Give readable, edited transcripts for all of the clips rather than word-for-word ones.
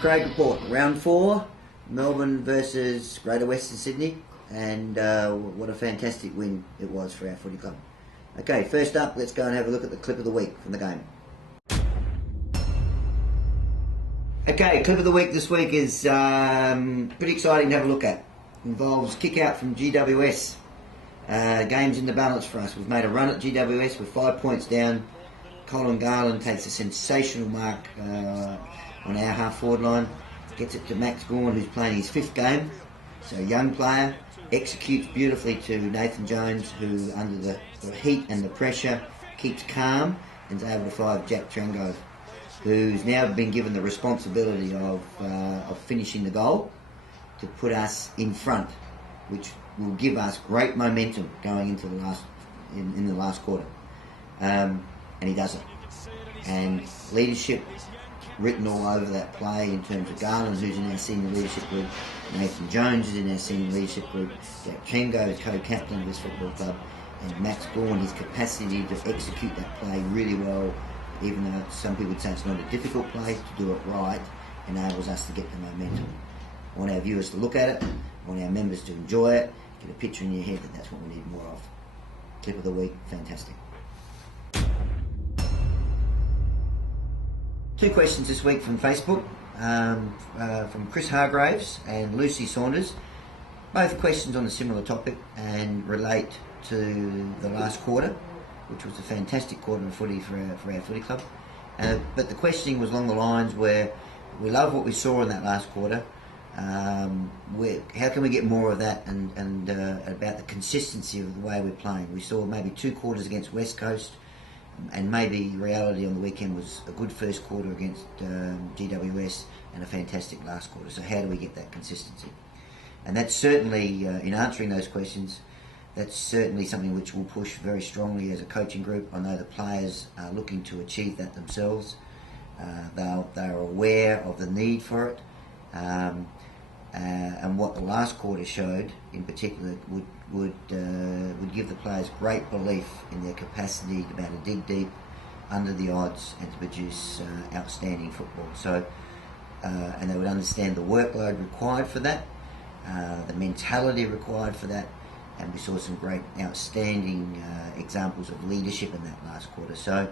Craig report. Round 4, Melbourne versus Greater Western Sydney, and what a fantastic win it was for our footy club. Okay, first up, let's go and have a look at the clip of the week from the game. Okay, clip of the week this week is pretty exciting to have a look at. Involves kick out from GWS. Game's in the balance for us. We've made a run at GWS. We're 5 points down. Colin Garland takes a sensational mark on our half-forward line. Gets it to Max Gawn, who's playing his 5th game. So a young player. Executes beautifully to Nathan Jones, who under the heat and the pressure keeps calm and is able to fire Jack Trango, who's now been given the responsibility of finishing the goal to put us in front, which will give us great momentum going into the last in the last quarter. And he does it. And leadership written all over that play in terms of Garland, who's in our senior leadership group, Nathan Jones is in our senior leadership group, Jack Chengo is co-captain of this football club, and Max Gawn, his capacity to execute that play really well, even though some people would say it's not a difficult play, to do it right, enables us to get the momentum. I want our viewers to look at it, I want our members to enjoy it, get a picture in your head that that's what we need more of. Clip of the week, fantastic. 2 questions this week from Facebook, from Chris Hargraves and Lucy Saunders. Both questions on a similar topic and relate to the last quarter, which was a fantastic quarter of footy for our footy club. But the questioning was along the lines where we love what we saw in that last quarter. How can we get more of that, and about the consistency of the way we're playing. We saw maybe 2 quarters against West Coast, and maybe reality on the weekend was a good first quarter against GWS and a fantastic last quarter. So how do we get that consistency? And that's certainly, in answering those questions, that's certainly something which we'll push very strongly as a coaching group. I know the players are looking to achieve that themselves. They're aware of the need for it. And what the last quarter showed, in particular, would give the players great belief in their capacity to be able to dig deep under the odds and to produce outstanding football. So, and they would understand the workload required for that, the mentality required for that, and we saw some great, outstanding examples of leadership in that last quarter. So,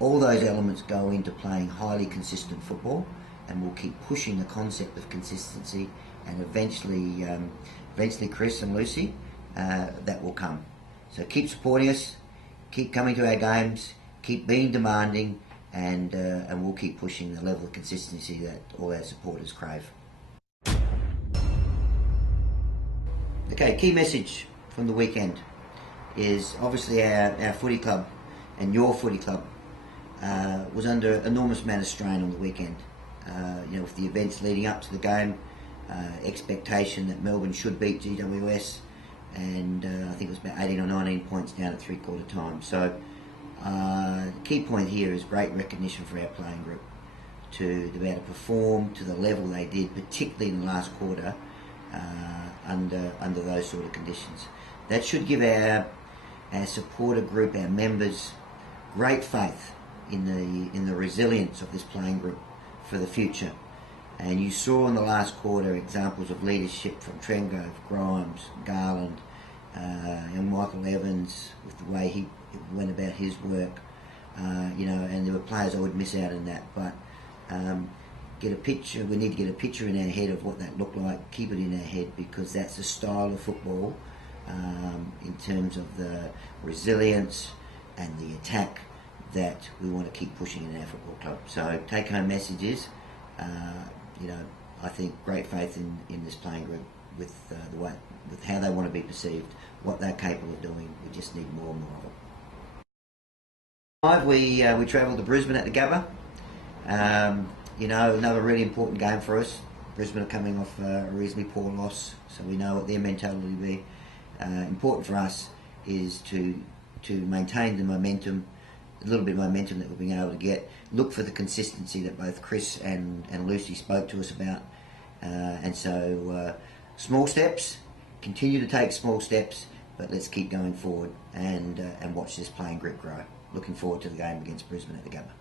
all those elements go into playing highly consistent football, and we'll keep pushing the concept of consistency, and eventually Chris and Lucy, that will come. So keep supporting us, keep coming to our games, keep being demanding, and we'll keep pushing the level of consistency that all our supporters crave. Okay, key message from the weekend is obviously our footy club and your footy club was under enormous amount of strain on the weekend. With the events leading up to the game, expectation that Melbourne should beat GWS, and I think it was about 18 or 19 points down at 3/4 time. So the key point here is great recognition for our playing group to be able to perform to the level they did, particularly in the last quarter, under those sort of conditions. That should give our supporter group, our members, great faith in the resilience of this playing group for the future. And you saw in the last quarter examples of leadership from Trengo, Grimes, Garland, and Michael Evans with the way he went about his work. And there were players I would miss out on that, but get a picture. We need to get a picture in our head of what that looked like. Keep it in our head, because that's the style of football in terms of the resilience and the attack that we want to keep pushing in our football club. So take-home messages. I think great faith in this playing group with how they want to be perceived, what they're capable of doing. We just need more and more of it. We travelled to Brisbane at the Gabba. Another really important game for us. Brisbane are coming off a reasonably poor loss, so we know what their mentality will be. Important for us is to maintain the momentum, a little bit of momentum that we've been able to get. Look for the consistency that both Chris and Lucy spoke to us about. And so small steps, continue to take small steps, but let's keep going forward and watch this playing group grow. Looking forward to the game against Brisbane at the Gabba.